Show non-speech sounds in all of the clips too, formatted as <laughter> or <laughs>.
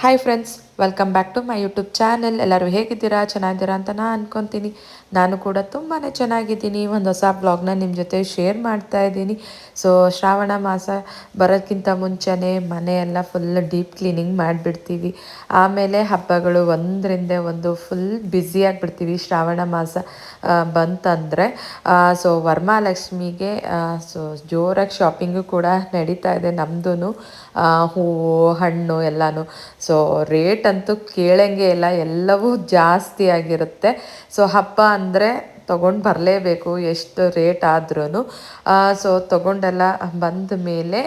Hi friends welcome back to my YouTube channel ಎಲ್ಲರೂ ಹೇಗಿದ್ದೀರಾ? ಚೆನ್ನಾಗಿದ್ದೀರಾ ಅಂತ ನಾನು ಅಂದ್ಕೊತೀನಿ ನಾನು ಕೂಡ ತುಂಬಾ ಚೆನ್ನಾಗಿದ್ದೀನಿ. ಒಂದು ಹೊಸ ಬ್ಲಾಗ್ನ ನಿಮ್ಮ ಜೊತೆ ಶೇರ್ ಮಾಡ್ತಾ ಇದ್ದೀನಿ. ಸೊ ಶ್ರಾವಣ ಮಾಸ ಬರೋಕ್ಕಿಂತ ಮುಂಚೆನೇ ಮನೆಯೆಲ್ಲ ಫುಲ್ ಡೀಪ್ ಕ್ಲೀನಿಂಗ್ ಮಾಡಿಬಿಡ್ತೀವಿ. ಆಮೇಲೆ ಹಬ್ಬಗಳು ಒಂದರಿಂದ ಒಂದು ಫುಲ್ ಬ್ಯುಸಿಯಾಗಿಬಿಡ್ತೀವಿ ಶ್ರಾವಣ ಮಾಸ ಬಂತಂದರೆ. ಸೊ ವರ್ಮಾಲಕ್ಷ್ಮಿಗೆ ಸೊ ಜೋರಾಗಿ ಶಾಪಿಂಗು ಕೂಡ ನಡೀತಾ ಇದೆ ನಮ್ಮದು ಹೂವು, ಹಣ್ಣು ಎಲ್ಲನೂ. ಸೊ ರೇಟ್ ಅಂತೂ ಕೇಳಂಗೆ ಇಲ್ಲ, ಎಲ್ಲವೂ ಜಾಸ್ತಿ ಆಗಿರುತ್ತೆ. ಸೊ ಹಬ್ಬ ಅಂದರೆ ತೊಗೊಂಡು ಬರಲೇಬೇಕು ಎಷ್ಟು ರೇಟ್ ಆದ್ರೂ ಸೊ ತೊಗೊಂಡೆಲ್ಲ ಬಂದ ಮೇಲೆ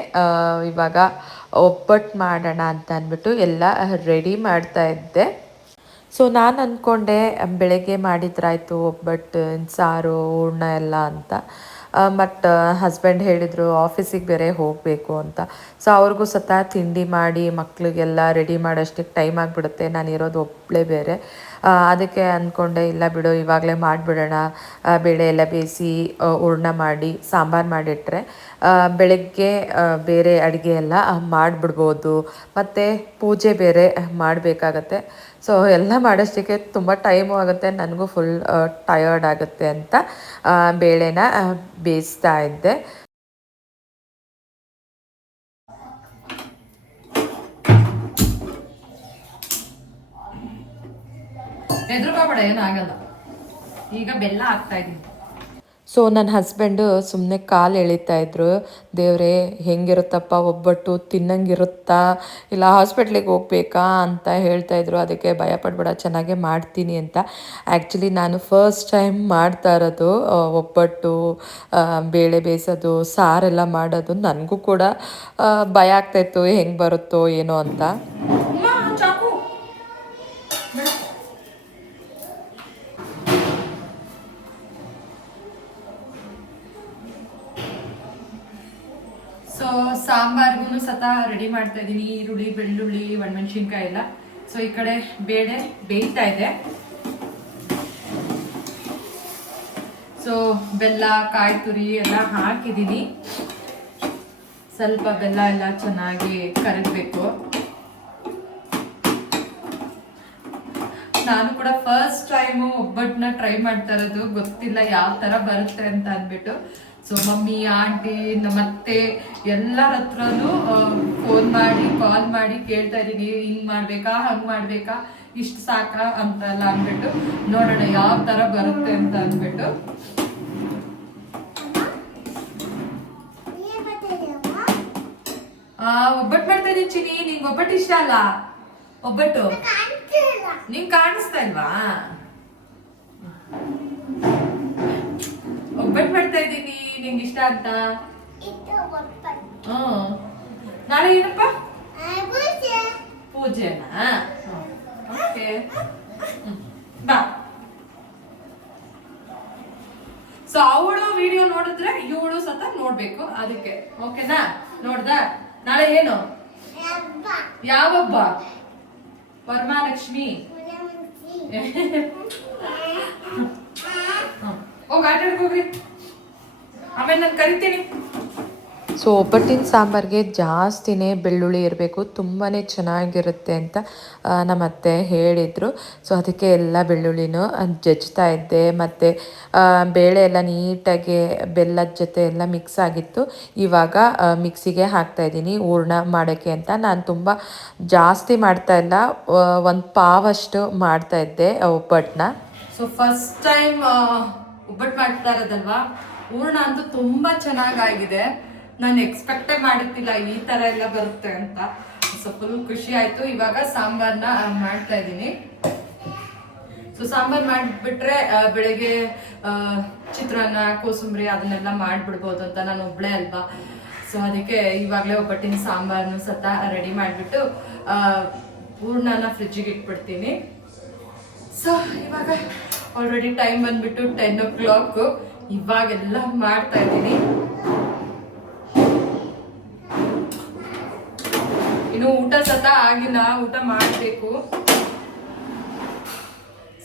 ಇವಾಗ ಒಬ್ಬಟ್ಟು ಮಾಡೋಣ ಅಂತ ಅಂದ್ಬಿಟ್ಟು ಎಲ್ಲ ರೆಡಿ ಮಾಡ್ತಾ ಇದ್ದೆ. ಸೊ ನಾನು ಅಂದ್ಕೊಂಡೆ ಬೆಳಗ್ಗೆ ಮಾಡಿದ್ರಾಯ್ತು ಒಬ್ಬಟ್ಟು ಸಾರು, ಹೂರ್ಣ ಎಲ್ಲ ಅಂತ. ಬಟ್ ಹಸ್ಬೆಂಡ್ ಹೇಳಿದರು ಆಫೀಸಿಗೆ ಬೇರೆ ಹೋಗಬೇಕು ಅಂತ. ಸೊ ಅವ್ರಿಗೂ ಸತ ತಿಂಡಿ ಮಾಡಿ ಮಕ್ಕಳಿಗೆಲ್ಲ ರೆಡಿ ಮಾಡೋಷ್ಟಕ್ಕೆ ಟೈಮ್ ಆಗಿಬಿಡುತ್ತೆ. ನಾನು ಇರೋದು ಒಬ್ಬಳೇ ಬೇರೆ. ಅದಕ್ಕೆ ಅಂದ್ಕೊಂಡೆ ಇಲ್ಲ ಬಿಡು, ಇವಾಗಲೇ ಮಾಡಿಬಿಡೋಣ. ಬೇಳೆ ಎಲ್ಲ ಬೇಯಿಸಿ ಹೂರ್ಣ ಮಾಡಿ, ಸಾಂಬಾರು ಮಾಡಿಟ್ರೆ ಬೆಳಗ್ಗೆ ಬೇರೆ ಅಡುಗೆ ಎಲ್ಲ ಮಾಡಿಬಿಡ್ಬೋದು. ಮತ್ತು ಪೂಜೆ ಬೇರೆ ಮಾಡಬೇಕಾಗತ್ತೆ. ಸೊ ಎಲ್ಲ ಮಾಡೋಷ್ಟಕ್ಕೆ ತುಂಬ ಟೈಮು ಆಗುತ್ತೆ. ನನಗೂ ಫುಲ್ ಟಯರ್ಡ್ ಆಗುತ್ತೆ ಅಂತ ಬೇಳೆನ ಬೇಯಿಸ್ತಾ ಇದ್ದೆ. ಹೆದರ್ಕೋಬೇಡ ಏನಾಗಲ್ಲ ಈಗ ಬೆಲ್ಲ ಹಾಕ್ತಾ ಇದೀನಿ ಸೊ ನನ್ನ ಹಸ್ಬೆಂಡು ಸುಮ್ಮನೆ ಕಾಲು ಎಳಿತಾ ಇದ್ರು. ದೇವ್ರೆ, ಹೆಂಗಿರುತ್ತಪ್ಪ, ಒಬ್ಬಟ್ಟು ತಿನ್ನಂಗಿರುತ್ತಾ? ಇಲ್ಲ ಹಾಸ್ಪಿಟ್ಲಿಗೆ ಹೋಗ್ಬೇಕಾ ಅಂತ ಹೇಳ್ತಾ ಇದ್ರು. ಅದಕ್ಕೆ ಭಯ ಪಡ್ಬೇಡ, ಚೆನ್ನಾಗೇ ಮಾಡ್ತೀನಿ ಅಂತ. ಆ್ಯಕ್ಚುಲಿ ನಾನು ಫಸ್ಟ್ ಟೈಮ್ ಮಾಡ್ತಾ ಇರೋದು ಒಬ್ಬಟ್ಟು ಬೇಳೆ ಬೇಯಿಸೋದು, ಸಾರೆಲ್ಲ ಮಾಡೋದು. ನನಗೂ ಕೂಡ ಭಯ ಆಗ್ತಾಯಿತ್ತು ಹೆಂಗೆ ಬರುತ್ತೋ, ಏನೋ ಅಂತ. ರೆಡಿ ಮಾಡ್ತಾ ಇದ್ದೀನಿ ಈರುಳ್ಳಿ, ಬೆಳ್ಳುಳ್ಳಿ, ಒಣಮೆಣಸಿನ್ಕಾಯಿ ಎಲ್ಲ. ಸೊ ಈ ಕಡೆ ಬೇಳೆ ಬೇಯ್ತಾ ಇದೆ. ಸೊ ಬೆಲ್ಲ, ಕಾಯಿ ತುರಿ ಎಲ್ಲ ಹಾಕಿದ್ದೀನಿ ಸ್ವಲ್ಪ ಬೆಲ್ಲ ಎಲ್ಲ ಚೆನ್ನಾಗಿ ಕರಗಬೇಕು. ನಾನು ಕೂಡ ಫಸ್ಟ್ ಟೈಮು ಒಬ್ಬಟ್ಟನ್ನ ಟ್ರೈ ಮಾಡ್ತಾ ಇರೋದು. ಗೊತ್ತಿಲ್ಲ ಯಾವ ತರ ಬರುತ್ತೆ ಅಂತ ಅಂದ್ಬಿಟ್ಟು. ಸೊ ಮಮ್ಮಿ ಆಂಟಿ ನಮ್ಮತ್ತೆ ಎಲ್ಲರ ಹತ್ರನೂ ಫೋನ್ ಮಾಡಿ ಕಾಲ್ ಮಾಡಿ ಕೇಳ್ತಾ ಇದೀನಿ ಹಿಂಗ್ ಮಾಡ್ಬೇಕಾ ಹಂಗ್ ಮಾಡ್ಬೇಕಾ? ಇಷ್ಟು ಸಾಕಾ ಅಂತೆಲ್ಲ ಅಂದ್ಬಿಟ್ಟು ನೋಡೋಣ ಯಾವ ತರ ಬರುತ್ತೆ ಅಂತ ಅಂದ್ಬಿಟ್ಟು. ಆ, ಒಬ್ಬಟ್ಟು ಮಾಡ್ತಾ ಇದೀನಿ ಚಿನಿ ನಿಂಗೆ ಒಬ್ಬಟ್ಟು ಇಷ್ಟ ಅಲ್ಲ? ಒಬ್ಬಟ್ಟು? ನಿಂಗ್ ಕಾಣಿಸ್ತಾ ಇಲ್ವಾ? ಒಬ್ಬಟ್ಟು ಮಾಡ್ತಾ ಇದ್ದೀನಿ. ನಿಂಗೆ ಇಷ್ಟ ಅಂತ? ಹ್ಮ್. ನಾಳೆ ಏನಪ್ಪ? ಪೂಜೆನಾ? ಓಕೆ. ಬಾ. ಸೊ ಅವಳು ವಿಡಿಯೋ ನೋಡಿದ್ರೆ ಇವಳು ಸತ ನೋಡ್ಬೇಕು ಅದಕ್ಕೆ. ಓಕೆನಾ? ನೋಡ್ದ? ನಾಳೆ ಏನು? ಯಾವಬ್ಬ? ಪರಮಾಲಕ್ಷ್ಮಿ ಹೋಗಿ ಆಟ ಹೋಗ್ರಿ. ಆಮೇಲೆ ನಾನು ಕರಿತೀನಿ. ಸೊ ಒಬ್ಬಟ್ಟಿನ ಸಾಂಬಾರಿಗೆ ಜಾಸ್ತಿನೇ ಬೆಳ್ಳುಳ್ಳಿ ಇರಬೇಕು. ತುಂಬಾ ಚೆನ್ನಾಗಿರುತ್ತೆ ಅಂತ ನಮ್ಮತ್ತೆ ನಮ್ಮ ಅತ್ತೆ ಹೇಳಿದರು. ಸೊ ಅದಕ್ಕೆ ಎಲ್ಲ ಬೆಳ್ಳುಳ್ಳಿನೂ ಜಜ್ತಾ ಇದ್ದೆ. ಮತ್ತು ಬೇಳೆ ಎಲ್ಲ ನೀಟಾಗಿ ಬೆಲ್ಲದ ಜೊತೆ ಎಲ್ಲ ಮಿಕ್ಸ್ ಆಗಿತ್ತು. ಇವಾಗ ಮಿಕ್ಸಿಗೆ ಹಾಕ್ತಾ ಇದ್ದೀನಿ. ಹೂರ್ಣ ಮಾಡೋಕ್ಕೆ ಅಂತ. ನಾನು ತುಂಬ ಜಾಸ್ತಿ ಮಾಡ್ತಾ ಇಲ್ಲ. ಒಂದು ಪಾವಷ್ಟು ಮಾಡ್ತಾ ಇದ್ದೆ ಒಬ್ಬಟ್ಟನ್ನ ಸೊ ಫಸ್ಟ್ ಟೈಮ್ ಒಬ್ಬಟ್ಟು ಮಾಡ್ತಾ ಇರೋದಲ್ವಾ? ಹೂರ್ಣ ಅಂತೂ ತುಂಬಾ ಚೆನ್ನಾಗಾಗಿದೆ. ನಾನು ಎಕ್ಸ್ಪೆಕ್ಟೇ ಮಾಡಿರ್ತಿಲ್ಲ, ಈ ತರ ಎಲ್ಲ ಬರುತ್ತೆ ಅಂತ. ಸೊ ಫುಲ್ ಖುಷಿ ಆಯ್ತು. ಇವಾಗ ಸಾಂಬಾರ್ನ ಮಾಡ್ತಾ ಇದ್ದೀನಿ. ಸೊ ಸಾಂಬಾರ್ ಮಾಡಿಬಿಟ್ರೆ ಬೆಳಗ್ಗೆ ಚಿತ್ರಾನ್ನ, ಕೋಸಂಬರಿ ಅದನ್ನೆಲ್ಲ ಮಾಡ್ಬಿಡ್ಬೋದು ಅಂತ. ನಾನು ಒಬ್ಳೆ ಅಲ್ವಾ? ಸೊ ಅದಕ್ಕೆ ಇವಾಗಲೇ ಒಬ್ಬಟ್ಟಿನ ಸಾಂಬಾರ್ನು ಸತ ರೆಡಿ ಮಾಡಿಬಿಟ್ಟು ಹೂರ್ಣನ ಫ್ರಿಜ್ಜಿಗೆ ಇಟ್ಬಿಡ್ತೀನಿ. ಸೊ ಇವಾಗ ಆಲ್ರೆಡಿ ಟೈಮ್ ಬಂದ್ಬಿಟ್ಟು ಟೆನ್ ಓ ಕ್ಲಾಕ್ ಇವಾಗೆಲ್ಲ ಮಾಡ್ತಾ ಇದ್ದೀನಿ. ಇನ್ನು ಊಟ ಸತ ಆಗಿಲ್ಲ ಊಟ ಮಾಡಬೇಕು.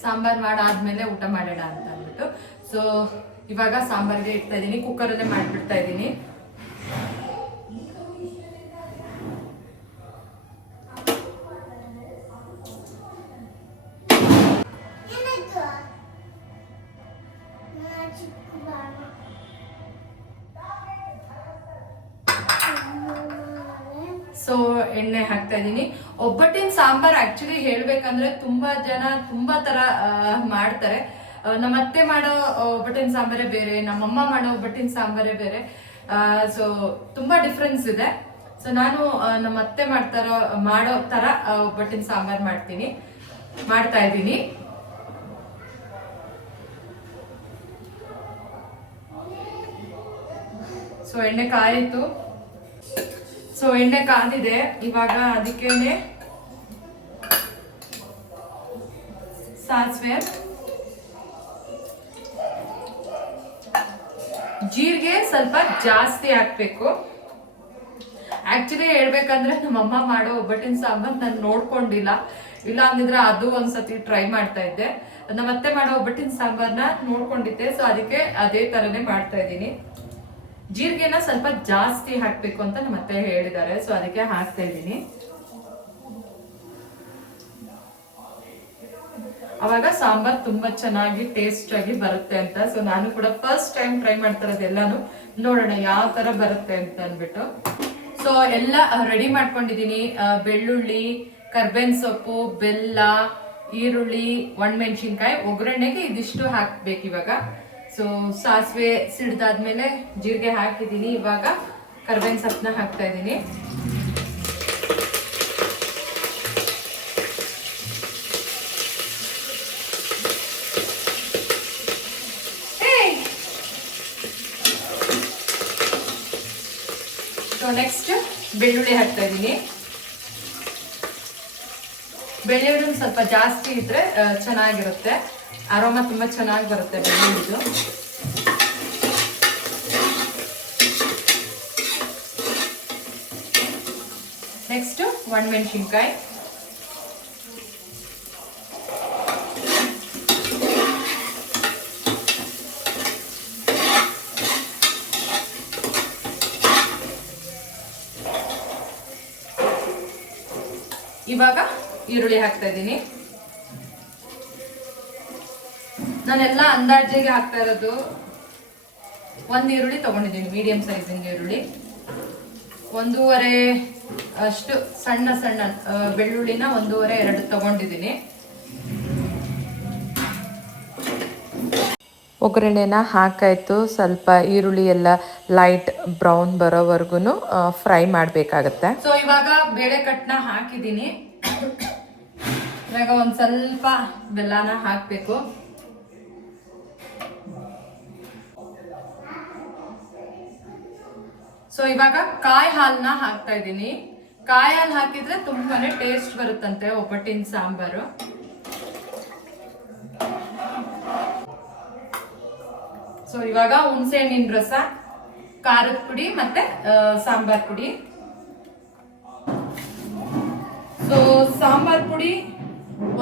ಸಾಂಬಾರ್ ಮಾಡಾದ್ಮೇಲೆ ಊಟ ಮಾಡೋಣ ಅಂತ ಅಂದ್ಬಿಟ್ಟು. ಸೊ ಇವಾಗ ಸಾಂಬಾರ್ಗೆ ಇಡ್ತಾ ಇದ್ದೀನಿ ಕುಕ್ಕರಲ್ಲೇ ಮಾಡಿಬಿಡ್ತಾ ಇದ್ದೀನಿ. ಹೇಳ್ಬೇಕಂದ್ರೆ ತುಂಬಾ ಜನ ತುಂಬಾ ತರ ಮಾಡ್ತಾರೆ. ನಮ್ಮ ಅತ್ತೆ ಮಾಡೋ ಒಬ್ಬಟ್ಟಿನ ಸಾಂಬಾರೇ ಬೇರೆ ನಮ್ಮಮ್ಮ ಮಾಡೋ ಒಬ್ಬಟ್ಟಿನ ಸಾಂಬಾರೇ ಬೇರೆ. ಸೊ ತುಂಬಾ ಡಿಫ್ರೆನ್ಸ್ ಇದೆ. ಸೊ ನಾನು ನಮ್ಮ ಅತ್ತೆ ಮಾಡ್ತಾರೋ, ಮಾಡೋ ತರ ಒಬ್ಬಟ್ಟಿನ ಸಾಂಬಾರ್ ಮಾಡ್ತೀನಿ. ಮಾಡ್ತಾ ಇದ್ದೀನಿ. ಸೊ ಎಣ್ಣೆ ಕಾಯಿತು. ಸೊ ಎಣ್ಣೆ ಕಾದಿದೆ. ಇವಾಗ ಅದಕ್ಕೇನೆ ಸಾಸಿವೆ. ಜೀರಿಗೆ ಸ್ವಲ್ಪ ಜಾಸ್ತಿ ಹಾಕ್ಬೇಕು. ಆಕ್ಚುಲಿ ಹೇಳ್ಬೇಕಂದ್ರೆ ನಮ್ಮಮ್ಮ ಮಾಡೋ ಒಬ್ಬಟ್ಟಿನ ಸಾಂಬಾರ್ ನಾನು ನೋಡ್ಕೊಂಡಿಲ್ಲ. ಇಲ್ಲ ಅಂದಿದ್ರೆ ಅದು ಒಂದ್ಸತಿ ಟ್ರೈ ಮಾಡ್ತಾ ಇದ್ದೆ. ನಮ್ಮ ಅತ್ತೆ ಮಾಡೋ ಒಬ್ಬಟ್ಟಿನ ಸಾಂಬಾರ್ನ ನೋಡ್ಕೊಂಡಿದ್ದೆ ಸೊ ಅದಕ್ಕೆ ಅದೇ ತರನೇ ಮಾಡ್ತಾ ಇದ್ದೀನಿ. ಜೀರಿಗೆನ ಸ್ವಲ್ಪ ಜಾಸ್ತಿ ಹಾಕ್ಬೇಕು ಅಂತ ನಮ್ಮ ಅತ್ತೆ ಹೇಳಿದ್ದಾರೆ ಸೊ ಅದಕ್ಕೆ ಹಾಕ್ತಾ ಇದ್ದೀನಿ. ಅವಾಗ ಸಾಂಬಾರ್ ತುಂಬಾ ಚೆನ್ನಾಗಿ ಟೇಸ್ಟ್ ಆಗಿ ಬರುತ್ತೆ ಅಂತ. ಸೊ ನಾನು ಕೂಡ ಫಸ್ಟ್ ಟೈಮ್ ಟ್ರೈ ಮಾಡ್ತಾ ಇರೋದು ಎಲ್ಲಾನು ನೋಡೋಣ ಯಾವ ತರ ಬರುತ್ತೆ ಅಂತ ಅನ್ಬಿಟ್ಟು ಸೊ ಎಲ್ಲ ರೆಡಿ ಮಾಡ್ಕೊಂಡಿದೀನಿ ಬೆಳ್ಳುಳ್ಳಿ ಕರ್ಬೇನ್ ಸೊಪ್ಪು, ಬೆಲ್ಲ, ಈರುಳ್ಳಿ, ಒಣಮೆಣಸಿನ್ಕಾಯಿ, ಒಗ್ಗರಣೆಗೆ ಇದಿಷ್ಟು ಹಾಕ್ಬೇಕು ಇವಾಗ. ಸೊ ಸಾಸಿವೆ ಸಿಡ್ದಾದ್ಮೇಲೆ ಜೀರಿಗೆ ಹಾಕಿದೀನಿ ಇವಾಗ ಕರ್ಬೇನ್ ಸೊಪ್ಪನ್ನ ಹಾಕ್ತಾ ಇದೀನಿ ನೆಕ್ಸ್ಟ್ ಬೆಳ್ಳುಳ್ಳಿ ಹಾಕ್ತಾ ಇದ್ದೀನಿ. ಬೆಳ್ಳುಳ್ಳಿ ಸ್ವಲ್ಪ ಜಾಸ್ತಿ ಇದ್ರೆ ಚೆನ್ನಾಗಿರುತ್ತೆ. ಅರೋಮ ತುಂಬಾ ಚೆನ್ನಾಗಿ ಬರುತ್ತೆ ಬೆಳ್ಳುಳ್ಳಿದು. ನೆಕ್ಸ್ಟ್ ಒಣಮೆಣಸಿನ್ಕಾಯಿ. ಇವಾಗ ಈರುಳ್ಳಿ ಹಾಕ್ತಾ ಇದ್ದೀನಿ. ನಾನೆಲ್ಲ ಅಂದಾಜಿಗೆ ಹಾಕ್ತಾ ಇರೋದು ಒಂದು ಈರುಳ್ಳಿ ತಗೊಂಡಿದ್ದೀನಿ ಮೀಡಿಯಂ ಸೈಜಿಂಗ್ ಈರುಳ್ಳಿ. ಒಂದೂವರೆ ಅಷ್ಟು ಸಣ್ಣ ಸಣ್ಣ ಬೆಳ್ಳುಳ್ಳಿನ ಒಂದೂವರೆ ಎರಡು ತಗೊಂಡಿದ್ದೀನಿ. ಒಗ್ಗರಣೆನ ಹಾಕಾಯ್ತು, ಸ್ವಲ್ಪ ಈರುಳ್ಳಿ ಎಲ್ಲ ಲೈಟ್ ಬ್ರೌನ್ ಬರೋವರೆಗೂ ಫ್ರೈ ಮಾಡಬೇಕಾಗತ್ತೆ. ಸೊ ಇವಾಗ ಬೇಳೆ ಕಟ್ನ ಹಾಕಿದ್ದೀನಿ. ಇವಾಗ ಒಂದ್ ಸ್ವಲ್ಪ ಬೆಲ್ಲನ ಹಾಕಬೇಕು. ಸೊ ಇವಾಗ ಕಾಯಿ ಹಾಲನ್ನ ಹಾಕ್ತಾ ಇದ್ದೀನಿ. ಕಾಯಿ ಹಾಲು ಹಾಕಿದ್ರೆ ತುಂಬಾನೇ ಟೇಸ್ಟ್ ಬರುತ್ತಂತೆ ಒಬ್ಬಟ್ಟಿನ ಸಾಂಬಾರು. ಸೊ ಇವಾಗ ಹುಣಸೆ ಹಣ್ಣಿನ ರಸ, ಖಾರದ ಪುಡಿ ಮತ್ತೆ ಸಾಂಬಾರ್ ಪುಡಿ. ಸೊ ಸಾಂಬಾರ್ ಪುಡಿ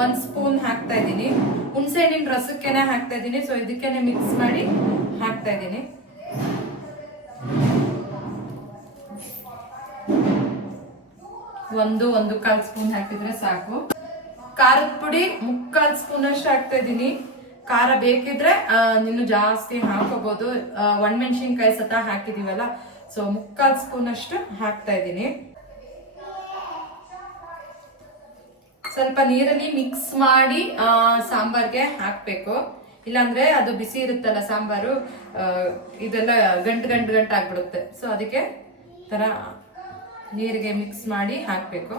ಒಂದ್ ಸ್ಪೂನ್ ಹಾಕ್ತಾ ಇದ್ದೀನಿ. ಹುಣಸೆ ಹಣ್ಣಿನ ರಸಕ್ಕೆನೆ ಹಾಕ್ತಾ ಇದ್ದೀನಿ. ಸೊ ಇದಕ್ಕೆನೆ ಮಿಕ್ಸ್ ಮಾಡಿ ಹಾಕ್ತಾ ಇದ್ದೀನಿ. ಒಂದು ಒಂದು ಕಾಲ್ ಸ್ಪೂನ್ ಹಾಕಿದ್ರೆ ಸಾಕು. ಖಾರದ ಪುಡಿ ಮುಕ್ಕಾಲ್ ಸ್ಪೂನ್ ಅಷ್ಟು ಹಾಕ್ತಾ ಇದ್ದೀನಿ. ಖಾರ ಬೇಕಿದ್ರೆ ನೀನು ಜಾಸ್ತಿ ಹಾಕೋಬಹುದು ಒಣಮೆಣಸಿನ್ಕಾಯಿ ಸತ ಹಾಕಿದೀವಲ್ಲ ಸೊ ಮುಕ್ಕಾಲ್ ಸ್ಪೂನ್ ಅಷ್ಟು ಹಾಕ್ತಾ ಇದ್ದೀನಿ. ಸ್ವಲ್ಪ ನೀರಲ್ಲಿ ಮಿಕ್ಸ್ ಮಾಡಿ ಸಾಂಬಾರ್ಗೆ ಹಾಕ್ಬೇಕು. ಇಲ್ಲಾಂದ್ರೆ ಅದು ಬಿಸಿ ಇರುತ್ತಲ್ಲ ಸಾಂಬಾರು ಇದೆಲ್ಲ ಗಂಟು ಗಂಟು ಗಂಟು ಆಗ್ಬಿಡುತ್ತೆ. ಸೊ ಅದಕ್ಕೆ ತರ ನೀರಿಗೆ ಮಿಕ್ಸ್ ಮಾಡಿ ಹಾಕ್ಬೇಕು.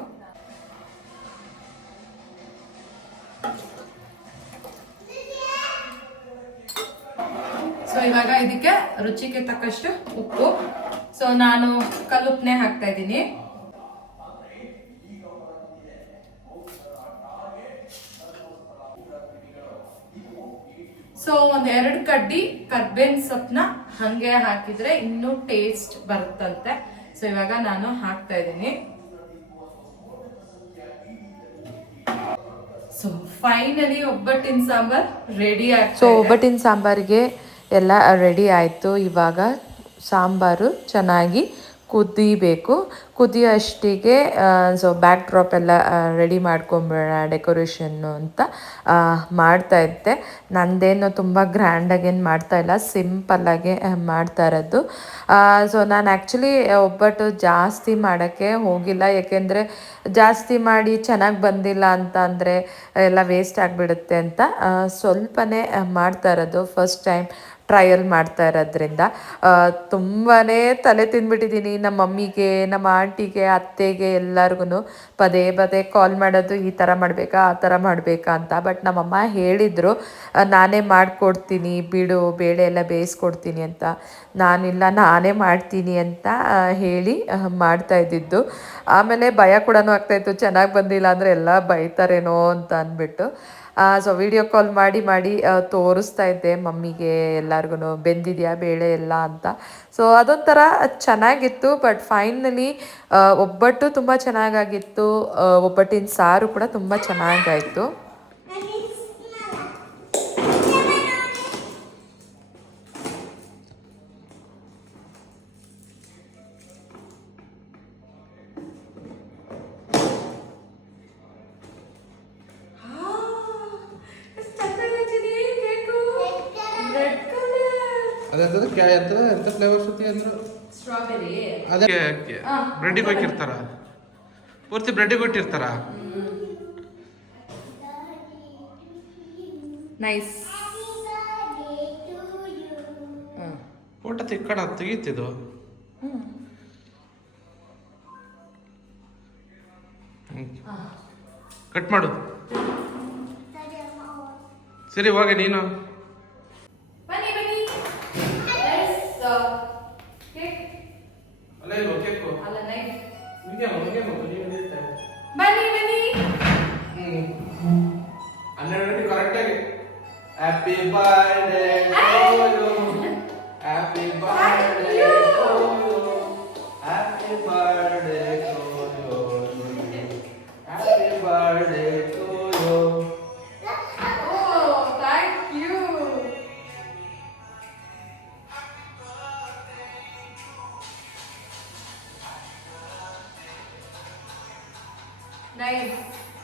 ಸೊ ಇವಾಗ ಇದಕ್ಕೆ ರುಚಿಗೆ ತಕ್ಕಷ್ಟು ಉಪ್ಪು. ಸೊ ನಾನು ಕಲ್ಲುಪ್ಪನೆ ಹಾಕ್ತಾ ಇದ್ದೀನಿ. ಸೊ ಒಂದ್ ಎರಡು ಕಡ್ಡಿ ಕರ್ಬೇನ್ ಸೊಪ್ಪನ್ನ ಹಂಗೆ ಹಾಕಿದ್ರೆ ಇನ್ನೂ ಟೇಸ್ಟ್ ಬರುತ್ತಂತೆ. ಸೊ ಇವಾಗ ನಾನು ಹಾಕ್ತಾ ಇದ್ದೀನಿ. ಸೊ ಫೈನಲಿ ಒಬ್ಬಟ್ಟಿನ ಸಾಂಬಾರ್ ರೆಡಿ ಸೊ ಆಗ್ತಾ ಇದೆ. ಒಬ್ಬಟ್ಟಿನ ಸಾಂಬಾರಿಗೆ ಎಲ್ಲ ರೆಡಿ ಆಯಿತು. ಇವಾಗ ಸಾಂಬಾರು ಚೆನ್ನಾಗಿ ಕುದಿಬೇಕು. ಕುದಿಯೋ ಅಷ್ಟಿಗೆ ಸೊ ಬ್ಯಾಕ್ ಡ್ರಾಪ್ ಎಲ್ಲ ರೆಡಿ ಮಾಡ್ಕೊಂಬೇಡ ಡೆಕೋರೇಷನ್ನು ಅಂತ ಮಾಡ್ತಾ ಇದ್ದೆ. ನಂದೇನು ತುಂಬ ಗ್ರ್ಯಾಂಡಾಗೇನು ಮಾಡ್ತಾ ಇಲ್ಲ ಸಿಂಪಲ್ಲಾಗೆ ಮಾಡ್ತಾ ಇರೋದು. ಸೊ ನಾನು ಆ್ಯಕ್ಚುಲಿ ಒಬ್ಬಟ್ಟು ಜಾಸ್ತಿ ಮಾಡೋಕ್ಕೆ ಹೋಗಿಲ್ಲ. ಯಾಕೆಂದರೆ ಜಾಸ್ತಿ ಮಾಡಿ ಚೆನ್ನಾಗಿ ಬಂದಿಲ್ಲ ಅಂತ ಅಂದರೆ, ಎಲ್ಲ ವೇಸ್ಟ್ ಆಗಿಬಿಡುತ್ತೆ ಅಂತ ಸ್ವಲ್ಪನೇ ಮಾಡ್ತಾ ಇರೋದು ಫಸ್ಟ್ ಟೈಮ್ ಟ್ರಯಲ್ ಮಾಡ್ತಾ ಇರೋದ್ರಿಂದ ತುಂಬಾ ತಲೆ ತಿಂದ್ಬಿಟ್ಟಿದ್ದೀನಿ. ನಮ್ಮ ಮಮ್ಮಿಗೆ, ನಮ್ಮ ಆಂಟಿಗೆ, ಅತ್ತೆಗೆ ಎಲ್ಲರಿಗೂ ಪದೇ ಪದೇ ಕಾಲ್ ಮಾಡೋದು ಈ ಥರ ಮಾಡಬೇಕಾ, ಆ ಥರ ಮಾಡಬೇಕಾ ಅಂತ. ಬಟ್ ನಮ್ಮಮ್ಮ ಹೇಳಿದರು ನಾನೇ ಮಾಡಿಕೊಡ್ತೀನಿ, ಬಿಡು, ಬೇಳೆ ಎಲ್ಲ ಬೇಯಿಸ್ಕೊಡ್ತೀನಿ ಅಂತ. ನಾನಿಲ್ಲ, ನಾನೇ ಮಾಡ್ತೀನಿ ಅಂತ ಹೇಳಿ ಮಾಡ್ತಾ ಇದ್ದಿದ್ದು. ಆಮೇಲೆ ಭಯ ಕೂಡ ಆಗ್ತಾಯಿತ್ತು ಚೆನ್ನಾಗಿ ಬಂದಿಲ್ಲ ಅಂದರೆ ಎಲ್ಲ ಬೈತಾರೇನೋ ಅಂತ ಅಂದ್ಬಿಟ್ಟು. ಸೊ ವಿಡಿಯೋ ಕಾಲ್ ಮಾಡಿ ಮಾಡಿ ತೋರಿಸ್ತಾ ಇದ್ದೆ ಮಮ್ಮಿಗೆ ಎಲ್ಲರಿಗೂ ಬೆಂದಿದೆಯಾ ಬೇಳೆ ಎಲ್ಲ ಅಂತ? ಸೊ ಅದೊಂಥರ ಚೆನ್ನಾಗಿತ್ತು ಬಟ್ ಫೈನಲಿ ಒಬ್ಬಟ್ಟು ತುಂಬ ಚೆನ್ನಾಗಾಗಿತ್ತು ಒಬ್ಬಟ್ಟಿನ ಸಾರು ಕೂಡ ತುಂಬ ಚೆನ್ನಾಗಾಯಿತು. ಕ್ಯಾ ಎಂತದ ಎಂತ ಫ್ಲೇವರ್ ಸುತ್ತಿ ಅಂದ್ರು? ಸ್ಟ್ರಾಬೆರಿ ಅದೇ ಬ್ರೆಡ್ಡಿಗೆ ಹಾಕಿರ್ತಾರ ಪೂರ್ತಿ ಬ್ರೆಡ್ ಕೊಟ್ಟಿರ್ತಾರ ನೈಸ್ ಫೋಟೋ ತಿಕ್ಕಣ ತೆಗೀತಿದ್ದು ಕಟ್ ಮಾಡು. ಸರಿ ಹೋಗಿ ನೀನು. Happy birthday to you. Happy birthday to you. Happy birthday to you. Happy birthday to you. Oh, thank you. Nice.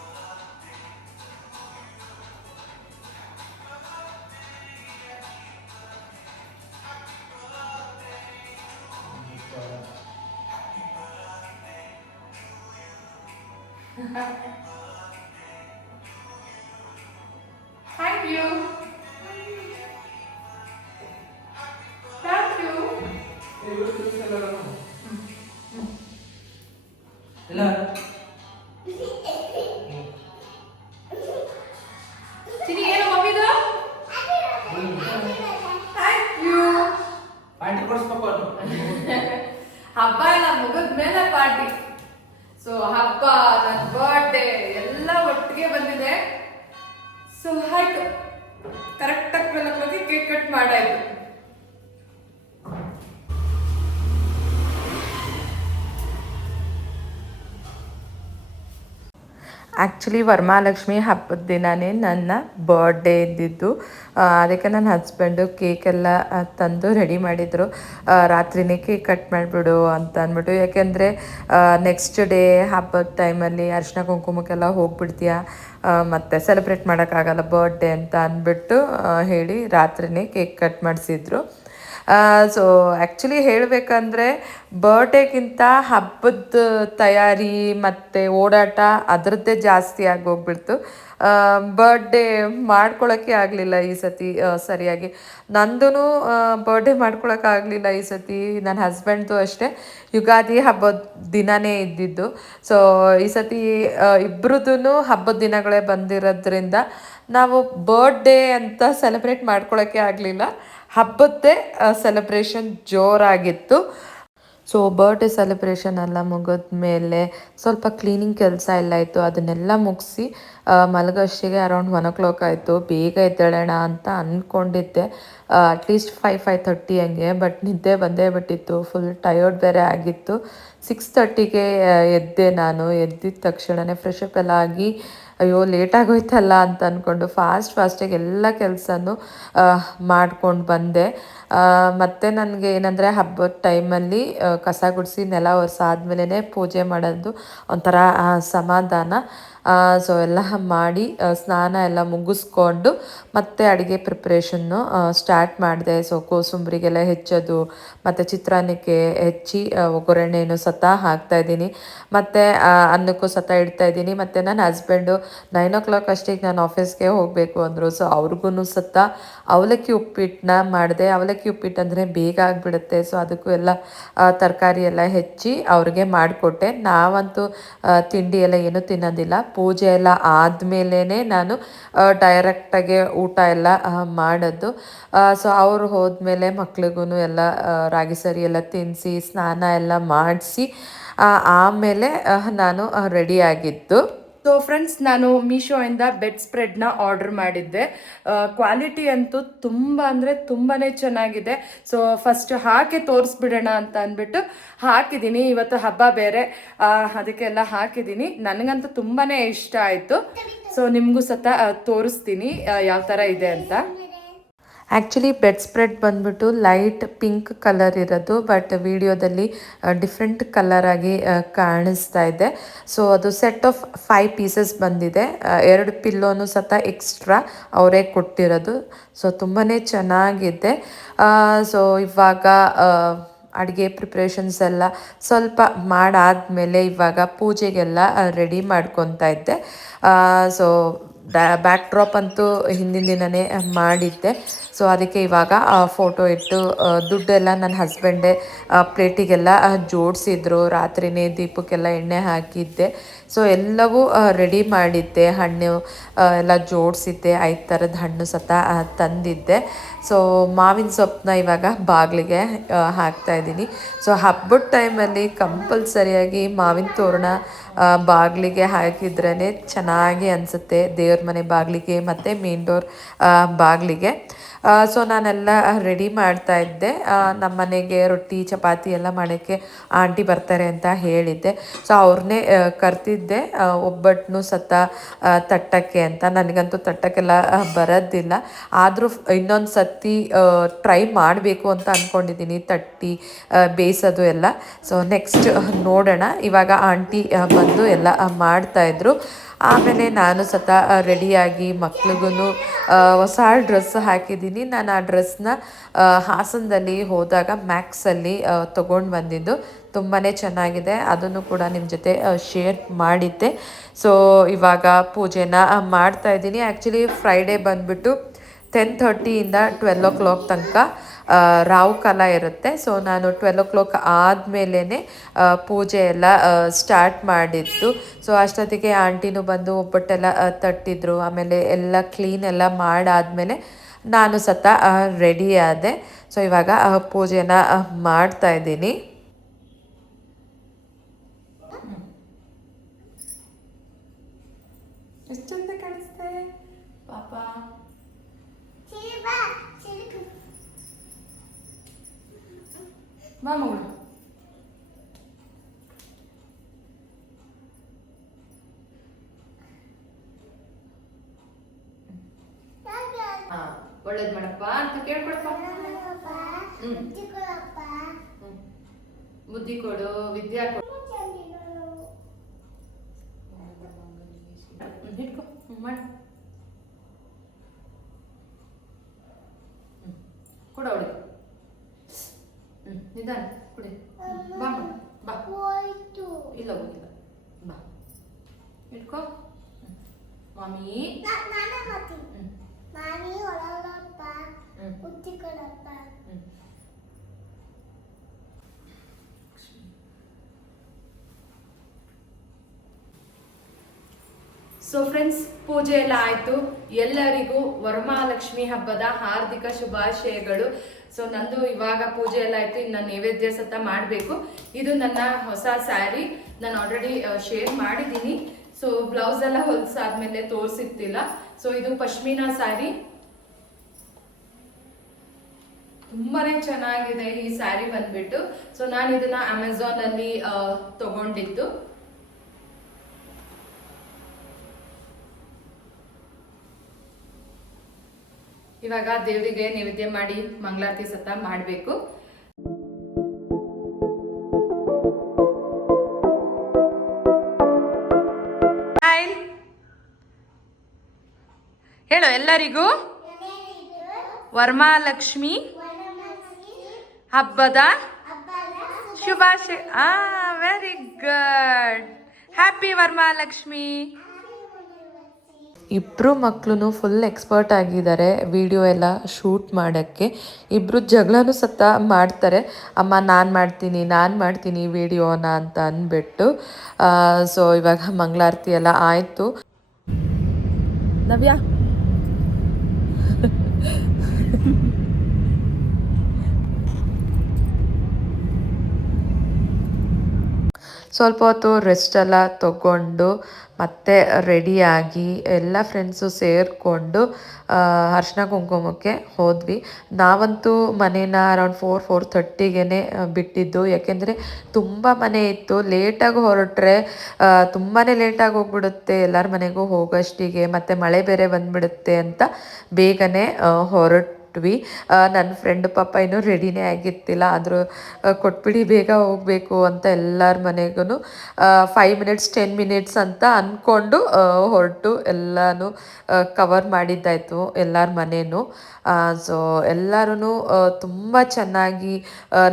Actually Varamahalakshmi ಹಬ್ಬದ ದಿನವೇ ನನ್ನ ಬರ್ಡೇ ಇದ್ದಿದ್ದು. ಅದಕ್ಕೆ ನನ್ನ ಹಸ್ಬೆಂಡು ಕೇಕೆಲ್ಲ ತಂದು ರೆಡಿ ಮಾಡಿದರು. ರಾತ್ರಿನೇ ಕೇಕ್ ಕಟ್ ಮಾಡಿಬಿಡು ಅಂತ ಅಂದ್ಬಿಟ್ಟು. ಯಾಕೆಂದರೆ ನೆಕ್ಸ್ಟ್ ಡೇ ಹಬ್ಬದ ಟೈಮಲ್ಲಿ ಅರಿಶಿನ ಕುಂಕುಮಕ್ಕೆಲ್ಲ ಹೋಗ್ಬಿಡ್ತೀಯ? ಮತ್ತು ಸೆಲೆಬ್ರೇಟ್ ಮಾಡೋಕ್ಕಾಗಲ್ಲ ಬರ್ಡೇ ಅಂತ ಅಂದ್ಬಿಟ್ಟು ಹೇಳಿ ರಾತ್ರಿನೇ ಕೇಕ್ ಕಟ್ ಮಾಡಿಸಿದ್ರು. ಸೊ ಆ್ಯಕ್ಚುಲಿ ಹೇಳಬೇಕಂದ್ರೆ ಬರ್ಡೇಗಿಂತ ಹಬ್ಬದ ತಯಾರಿ ಮತ್ತು ಓಡಾಟ ಅದರದ್ದೇ ಜಾಸ್ತಿ ಆಗೋಗ್ಬಿಡ್ತು. ಬರ್ಡೇ ಮಾಡ್ಕೊಳ್ಳೋಕ್ಕೆ ಆಗಲಿಲ್ಲ ಈ ಸತಿ ಸರಿಯಾಗಿ. ನಂದೂ ಬರ್ಡೇ ಮಾಡ್ಕೊಳಕ್ಕಾಗಲಿಲ್ಲ ಈ ಸತಿ ನನ್ನ ಹಸ್ಬೆಂಡ್ದು ಅಷ್ಟೇ. ಯುಗಾದಿ ಹಬ್ಬದ ದಿನನೇ ಇದ್ದಿದ್ದು. ಸೊ ಈ ಸತಿ ಇಬ್ಬರದ್ದು ಹಬ್ಬದ ದಿನಗಳೇ ಬಂದಿರೋದ್ರಿಂದ ನಾವು ಬರ್ಡೇ ಅಂತ ಸೆಲೆಬ್ರೇಟ್ ಮಾಡ್ಕೊಳ್ಳೋಕ್ಕೆ ಆಗಲಿಲ್ಲ. ಹಬ್ಬದ್ದೇ ಸೆಲೆಬ್ರೇಷನ್ ಜೋರಾಗಿತ್ತು. ಸೊ ಬರ್ಡೇ ಸೆಲೆಬ್ರೇಷನ್ ಎಲ್ಲ ಮುಗಿದ ಮೇಲೆ ಸ್ವಲ್ಪ ಕ್ಲೀನಿಂಗ್ ಕೆಲಸ ಎಲ್ಲ ಇತ್ತು, ಅದನ್ನೆಲ್ಲ ಮುಗಿಸಿ ಮಲಗೋಷ್ಟಿಗೆ ಅರೌಂಡ್ ಒನ್ ಓ ಕ್ಲಾಕ್ ಆಯಿತು. ಬೇಗ ಎದ್ದೇಳೋಣ ಅಂತ ಅಂದ್ಕೊಂಡಿದ್ದೆ at least five five thirty ಹಂಗೆ ಬಟ್ ನಿದ್ದೆ ಬಂದೇ ಬಿಟ್ಟಿತ್ತು. ಫುಲ್ ಟಯರ್ಡ್ ಬೇರೆ ಆಗಿತ್ತು. ಸಿಕ್ಸ್ ತರ್ಟಿಗೆ ಎದ್ದೆ ನಾನು. ಎದ್ದಿದ ತಕ್ಷಣವೇ ಫ್ರೆಶ್ ಅಪ್ ಎಲ್ಲ ಆಗಿ, ಅಯ್ಯೋ ಲೇಟ್ ಆಗೋಯ್ತಲ್ಲ ಅಂತ ಅಂದ್ಕೊಂಡು ಫಾಸ್ಟ್ ಫಾಸ್ಟಾಗಿ ಎಲ್ಲ ಕೆಲಸನೂ ಮಾಡ್ಕೊಂಡು ಬಂದೆ. ಮತ್ತು ನನಗೆ ಏನಂದರೆ ಹಬ್ಬದ ಟೈಮಲ್ಲಿ ಕಸ ಗುಡಿಸಿ ನೆಲ ಒರೆಸಾದ್ಮೇಲೆ ಪೂಜೆ ಮಾಡೋದು ಒಂಥರ ಸಮಾಧಾನ. ಸೊ ಎಲ್ಲ ಮಾಡಿ ಸ್ನಾನ ಎಲ್ಲ ಮುಗಿಸ್ಕೊಂಡು ಮತ್ತೆ ಅಡುಗೆ ಪ್ರಿಪ್ರೇಷನ್ನು ಸ್ಟಾರ್ಟ್ ಮಾಡಿದೆ. ಸೊ ಕೋಸಂಬರಿಗೆಲ್ಲ ಹೆಚ್ಚೋದು, ಮತ್ತು ಚಿತ್ರಾನ್ನಕ್ಕೆ ಹೆಚ್ಚಿ ಒಗ್ಗರಣೆಯನ್ನು ಸತ ಹಾಕ್ತಾ ಇದ್ದೀನಿ. ಮತ್ತು ಅನ್ನಕ್ಕೂ ಸತ ಇಡ್ತಾ ಇದ್ದೀನಿ. ಮತ್ತು ನನ್ನ ಹಸ್ಬೆಂಡು ನೈನ್ ಓ ಕ್ಲಾಕ್ ಅಷ್ಟಿಗೆ ನಾನು ಆಫೀಸ್ಗೆ ಹೋಗಬೇಕು ಅಂದರು. ಸೊ ಅವ್ರಿಗೂ ಸತ ಅವಲಕ್ಕಿ ಉಪ್ಪಿಟ್ಟನ್ನ ಮಾಡಿದೆ. ಅವಲಕ್ಕಿ ಉಪ್ಪಿಟ್ಟು ಅಂದರೆ ಬೇಗ ಆಗಿಬಿಡುತ್ತೆ. ಸೊ ಅದಕ್ಕೂ ಎಲ್ಲ ತರಕಾರಿ ಎಲ್ಲ ಹೆಚ್ಚಿ ಅವ್ರಿಗೆ ಮಾಡಿಕೊಟ್ಟೆ. ನಾವಂತೂ ತಿಂಡಿ ಎಲ್ಲ ಏನೂ ತಿನ್ನೋದಿಲ್ಲ. ಪೂಜೆ ಎಲ್ಲ ಆದಮೇಲೇ ನಾನು ಡೈರೆಕ್ಟಾಗಿ ಊಟ ಎಲ್ಲ ಮಾಡೋದು. ಸೊ ಅವರು ಹೋದ್ಮೇಲೆ ಮಕ್ಳಿಗೂ ಎಲ್ಲ ರಾಗಿ ಸರಿ ಎಲ್ಲ ತಿನ್ನಿಸಿ ಸ್ನಾನ ಎಲ್ಲ ಮಾಡಿಸಿ ಆಮೇಲೆ ನಾನು ರೆಡಿ ಆಗಿದ್ದು. ಸೊ ಫ್ರೆಂಡ್ಸ್ ನಾನು ಮೀಶೋಯಿಂದ ಬೆಡ್ ಸ್ಪ್ರೆಡ್ನ ಆರ್ಡರ್ ಮಾಡಿದ್ದೆ. ಕ್ವಾಲಿಟಿ ಅಂತೂ ತುಂಬ ಅಂದರೆ ತುಂಬಾ ಚೆನ್ನಾಗಿದೆ. ಸೊ ಫಸ್ಟ್ ಹಾಕಿ ತೋರಿಸ್ಬಿಡೋಣ ಅಂತ ಅಂದ್ಬಿಟ್ಟು ಹಾಕಿದ್ದೀನಿ. ಇವತ್ತು ಹಬ್ಬ ಬೇರೆ. ಅದಕ್ಕೆಲ್ಲ ಹಾಕಿದ್ದೀನಿ. ನನಗಂತೂ ತುಂಬಾ ಇಷ್ಟ ಆಯಿತು. ಸೊ ನಿಮಗೂ ಸತ ತೋರಿಸ್ತೀನಿ ಯಾವ ಥರ ಇದೆ ಅಂತ. ಆ್ಯಕ್ಚುಲಿ ಬೆಡ್ ಸ್ಪ್ರೆಡ್ ಬಂದ್ಬಿಟ್ಟು ಲೈಟ್ ಪಿಂಕ್ ಕಲರ್ ಇರೋದು ಬಟ್ ವಿಡಿಯೋದಲ್ಲಿ ಡಿಫ್ರೆಂಟ್ ಕಲರ್ ಆಗಿ ಕಾಣಿಸ್ತಾ ಇದೆ. ಸೊ ಅದು ಸೆಟ್ ಆಫ್ ಫೈವ್ ಪೀಸಸ್ ಬಂದಿದೆ. ಎರಡು ಪಿಲ್ಲೋನು ಸತ ಎಕ್ಸ್ಟ್ರಾ ಅವರೇ ಕೊಟ್ಟಿರೋದು. ಸೊ ತುಂಬಾ ಚೆನ್ನಾಗಿದೆ. ಸೊ ಇವಾಗ ಅಡುಗೆ ಪ್ರಿಪ್ರೇಷನ್ಸ್ ಎಲ್ಲ ಸ್ವಲ್ಪ ಮಾಡಾದ್ಮೇಲೆ ಇವಾಗ ಪೂಜೆಗೆಲ್ಲ ರೆಡಿ ಮಾಡ್ಕೊತಾ ಇದ್ದೆ. ಸೊ ಬ್ಯಾಕ್ ಡ್ರಾಪ್ ಅಂತೂ ಹಿಂದಿನ ದಿನವೇ ಮಾಡಿದ್ದೆ. ಸೊ ಅದಕ್ಕೆ ಇವಾಗ ಫೋಟೋ ಇಟ್ಟು ದುಡ್ಡೆಲ್ಲ ನನ್ನ ಹಸ್ಬೆಂಡೇ ಪ್ಲೇಟಿಗೆಲ್ಲ ಜೋಡಿಸಿದ್ರು. ರಾತ್ರಿನೇ ದೀಪಕ್ಕೆಲ್ಲ ಎಣ್ಣೆ ಹಾಕಿದ್ದೆ. ಸೊ ಎಲ್ಲವೂ ರೆಡಿ ಮಾಡಿದ್ದೆ. ಹಣ್ಣು ಎಲ್ಲ ಜೋಡಿಸಿದ್ದೆ. ಐದು ಥರದ ಹಣ್ಣು ಸತ ತಂದಿದ್ದೆ. ಸೊ ಮಾವಿನ ಸೊಪ್ಪನ್ನ ಇವಾಗ ಬಾಗಿಲಿಗೆ ಹಾಕ್ತಾಯಿದ್ದೀನಿ ಸೊ ಹಬ್ಬದ ಟೈಮಲ್ಲಿ ಕಂಪಲ್ಸರಿಯಾಗಿ ಮಾವಿನ ತೋರಣ ಬಾಗಿಲಿಗೆ ಹಾಕಿದ್ರೇ ಚೆನ್ನಾಗಿ ಅನಿಸುತ್ತೆ. ದೇವ್ರ ಮನೆ ಬಾಗಿಲಿಗೆ ಮತ್ತು ಮೇನ್ ಡೋರ್ ಬಾಗಿಲಿಗೆ. ಸೊ ನಾನೆಲ್ಲ ರೆಡಿ ಮಾಡ್ತಾ ಇದ್ದೆ. ನಮ್ಮ ಮನೆಗೆ ರೊಟ್ಟಿ, ಚಪಾತಿ ಎಲ್ಲ ಮಾಡೋಕ್ಕೆ ಆಂಟಿ ಬರ್ತಾರೆ ಅಂತ ಹೇಳಿದ್ದೆ. ಸೊ ಅವ್ರನ್ನೇ ಕರ್ತಿದ್ದೆ ಒಬ್ಬಟ್ಟನ್ನು ಸತ ತಟ್ಟಕ್ಕೆ ಅಂತ. ನನಗಂತೂ ತಟ್ಟಕ್ಕೆಲ್ಲ ಬರೋದಿಲ್ಲ ಆದರೂ ಇನ್ನೊಂದು ಸತಿ ಟ್ರೈ ಮಾಡಬೇಕು ಅಂತ ಅಂದ್ಕೊಂಡಿದ್ದೀನಿ ತಟ್ಟಿ ಬೇಯಿಸೋದು ಎಲ್ಲ. ಸೊ ನೆಕ್ಸ್ಟ್ ನೋಡೋಣ. ಇವಾಗ ಆಂಟಿ ಬಂದು ಎಲ್ಲ ಮಾಡ್ತಾಯಿದ್ರು ಆಮೇಲೆ ನಾನು ಸತ ರೆಡಿಯಾಗಿ ಮಕ್ಳಿಗೂ ಹೊಸ ಡ್ರೆಸ್ ಹಾಕಿದ್ದೀನಿ. ನಾನು ಆ ಡ್ರೆಸ್ನ ಹಾಸನದಲ್ಲಿ ಹೋದಾಗ ಮ್ಯಾಕ್ಸಲ್ಲಿ ತೊಗೊಂಡು ಬಂದಿದ್ದು. ತುಂಬಾ ಚೆನ್ನಾಗಿದೆ. ಅದನ್ನು ಕೂಡ ನಿಮ್ಮ ಜೊತೆ ಶೇರ್ ಮಾಡಿದ್ದೆ. ಸೊ ಇವಾಗ ಪೂಜೆನ ಮಾಡ್ತಾ ಇದ್ದೀನಿ. ಆ್ಯಕ್ಚುಲಿ ಫ್ರೈಡೇ ಬಂದುಬಿಟ್ಟು ಟೆನ್ ಥರ್ಟಿಯಿಂದ ಟ್ವೆಲ್ ಓ ಕ್ಲಾಕ್ ತನಕ ರಾವು ಕಾಲ ಇರುತ್ತೆ. ಸೊ ನಾನು ಟ್ವೆಲ್ ಓ ಕ್ಲಾಕ್ ಆದಮೇಲೆ ಪೂಜೆ ಎಲ್ಲ ಸ್ಟಾರ್ಟ್ ಮಾಡಿದ್ದು. ಸೊ ಅಷ್ಟೊತ್ತಿಗೆ ಆಂಟಿನೂ ಬಂದು ಒಬ್ಬಟ್ಟೆಲ್ಲ ತಟ್ಟಿದ್ರು. ಆಮೇಲೆ ಎಲ್ಲ ಕ್ಲೀನ್ ಎಲ್ಲ ಮಾಡಾದಮೇಲೆ ನಾನು ಸತ ರೆಡಿ ಆದೆ. ಸೊ ಇವಾಗ ಪೂಜೆನ ಮಾಡ್ತಾ ಇದ್ದೀನಿ. ಬಾ ಮಗಳು. ಹಾ ಒಳ್ಳೇದ್ ಮಾಡಪ್ಪ ಅಂತ ಕೇಳ್ಕೊಡಪ್ಪ. ಬುದ್ಧಿ ಕೊಡು ವಿದ್ಯಾ ಕೊಡು. ಹಿಡ್ಕೊ. ಮಾಡು ಹ್ಮ್. ಕೊಡು ಅವಳಿಗೆ ಹ್ಮ್ ನಿಧಾನ ಕುಡಿ ಬಾ ಮಗು, ಬಾ ಇಲ್ಲ ಹೋಗಿಲ್ಲ ಬಾ ಹಿಡ್ಕೊ ಹ್ಮ್. ಮಾಮಿ ಹ್ಮ್ ಮಾಮಿ ಒಳಗಪ್ಪ ಹ್ಮ್ ಉತ್ತಿ ಕೊಡಪ್ಪ ಹ್ಮ್ ಸೊ ಫ್ರೆಂಡ್ಸ್ ಪೂಜೆ ಎಲ್ಲ ಆಯ್ತು. ಎಲ್ಲರಿಗೂ ವರಮಹಾಲಕ್ಷ್ಮಿ ಹಬ್ಬದ ಹಾರ್ದಿಕ ಶುಭಾಶಯಗಳು. ಸೊ ನಂದು ಇವಾಗ ಪೂಜೆ ಎಲ್ಲ ಆಯ್ತು. ಇನ್ನು ನೈವೇದ್ಯ ಸತ್ತ ಮಾಡಬೇಕು. ಇದು ನನ್ನ ಹೊಸ ಸ್ಯಾರಿ. ನಾನು ಆಲ್ರೆಡಿ ಶೇರ್ ಮಾಡಿದ್ದೀನಿ. ಸೊ ಬ್ಲೌಸ್ ಎಲ್ಲ ಹೊಲ್ಸಾದ್ಮೇಲೆ ತೋರಿಸಿರ್ತಿಲ್ಲ. ಸೊ ಇದು ಪಶ್ಮಿನಾ ಸ್ಯಾರಿ. ತುಂಬಾನೇ ಚೆನ್ನಾಗಿದೆ ಈ ಸ್ಯಾರಿ ಬಂದ್ಬಿಟ್ಟು. ಸೊ ನಾನು ಇದನ್ನ ಅಮೆಝಾನ್ ಅಲ್ಲಿ ಆ, ತಗೊಂಡಿದ್ದು. ಇವಾಗ ದೇವರಿಗೆ ನೈವೇದ್ಯ ಮಾಡಿ ಮಂಗಳಾರತಿ ಸತ ಮಾಡಬೇಕು. ಹೇಳು ಎಲ್ಲರಿಗೂ? ವರ್ಮಾಲಕ್ಷ್ಮಿ ಹಬ್ಬದ ಶುಭಾಶಯ ಆ ವೆರಿ ಗುಡ್ ಹ್ಯಾಪಿ ವರಮಹಾಲಕ್ಷ್ಮಿ ಇಬ್ಬರು ಮಕ್ಕಳು ಫುಲ್ ಎಕ್ಸ್ಪರ್ಟ್ ಆಗಿದ್ದಾರೆ ವಿಡಿಯೋ ಎಲ್ಲ ಶೂಟ್ ಮಾಡೋಕ್ಕೆ. ಇಬ್ಬರು ಜಗಳನೂ ಸತ ಮಾಡ್ತಾರೆ. ಅಮ್ಮ, ನಾನು ಮಾಡ್ತೀನಿ ನಾನು ಮಾಡ್ತೀನಿ ವಿಡಿಯೋನ ಅಂತ ಅಂದ್ಬಿಟ್ಟು ಸೊ ಇವಾಗ ಮಂಗಳಾರತಿ ಎಲ್ಲ ಆಯಿತು. ನವ್ಯ? <laughs> ಸ್ವಲ್ಪ ಹೊತ್ತು ರೆಸ್ಟ್ ಎಲ್ಲ ತಗೊಂಡು, ಮತ್ತೆ ರೆಡಿಯಾಗಿ ಎಲ್ಲ ಫ್ರೆಂಡ್ಸು ಸೇರಿಕೊಂಡು ಅರ್ಶಿನ ಕುಂಕುಮಕ್ಕೆ ಹೋದ್ವಿ. ನಾವಂತೂ ಮನೇನ ಅರೌಂಡ್ ಫೋರ್ ಫೋರ್ ಥರ್ಟಿಗೆ ಬಿಟ್ಟಿದ್ದು. ಯಾಕೆಂದರೆ ತುಂಬ ಮನೆ ಇತ್ತು. ಲೇಟಾಗಿ ಹೊರಟ್ರೆ ತುಂಬಾ ಲೇಟಾಗಿ ಹೋಗ್ಬಿಡುತ್ತೆ. ಎಲ್ಲರ ಮನೆಗೂ ಹೋಗೋಷ್ಟಿಗೆ, ಮತ್ತು ಮಳೆ ಬೇರೆ ಬಂದುಬಿಡುತ್ತೆ ಅಂತ ಬೇಗನೆ ಹೊರಟು ಕೊಟ್ವಿ. ನನ್ನ ಫ್ರೆಂಡ್ ಪಾಪ ಇನ್ನೂ ರೆಡಿನೇ ಆಗಿತ್ತಿಲ್ಲ ಆದರೂ ಕೊಟ್ಬಿಡಿ, ಬೇಗ ಹೋಗಬೇಕು ಅಂತ ಎಲ್ಲರ ಮನೆಗೂ ಫೈವ್ ಮಿನಿಟ್ಸ್ ಟೆನ್ ಮಿನಿಟ್ಸ್ ಅಂತ ಅಂದ್ಕೊಂಡು ಹೊರಟು ಎಲ್ಲನೂ ಕವರ್ ಮಾಡಿದ್ದಾಯಿತು ಎಲ್ಲರ ಮನೇನು. ಸೊ ಎಲ್ಲರೂ ತುಂಬ ಚೆನ್ನಾಗಿ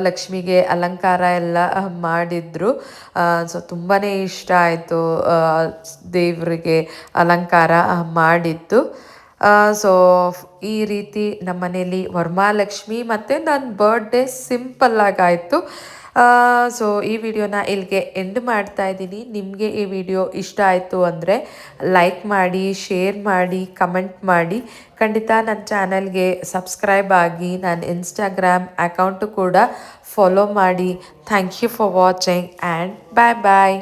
ಲಕ್ಷ್ಮಿಗೆ ಅಲಂಕಾರ ಎಲ್ಲ ಮಾಡಿದ್ರು. ಸೊ ತುಂಬಾ ಇಷ್ಟ ಆಯಿತು ದೇವರಿಗೆ ಅಲಂಕಾರ ಮಾಡಿದ್ದು. ಸೊ ಈ ರೀತಿ ನಮ್ಮ ಮನೇಲಿ ವರಮಹಾಲಕ್ಷ್ಮಿ ಮತ್ತು ನನ್ನ ಬರ್ಡೇ ಸಿಂಪಲ್ಲಾಗಿ ಆಯಿತು ಸೊ ಈ ವಿಡಿಯೋನ ಇಲ್ಲಿಗೆ ಎಂಡ್ ಮಾಡ್ತಾ ಇದ್ದೀನಿ. ನಿಮಗೆ ಈ ವಿಡಿಯೋ ಇಷ್ಟ ಆಯಿತು ಅಂದರೆ ಲೈಕ್ ಮಾಡಿ ಶೇರ್ ಮಾಡಿ ಕಮೆಂಟ್ ಮಾಡಿ. ಖಂಡಿತ ನನ್ನ ಚಾನಲ್ಗೆ ಸಬ್ಸ್ಕ್ರೈಬ್ ಆಗಿ ನನ್ನ ಇನ್ಸ್ಟಾಗ್ರಾಮ್ ಅಕೌಂಟು ಕೂಡ ಫಾಲೋ ಮಾಡಿ. Thank you for watching and bye bye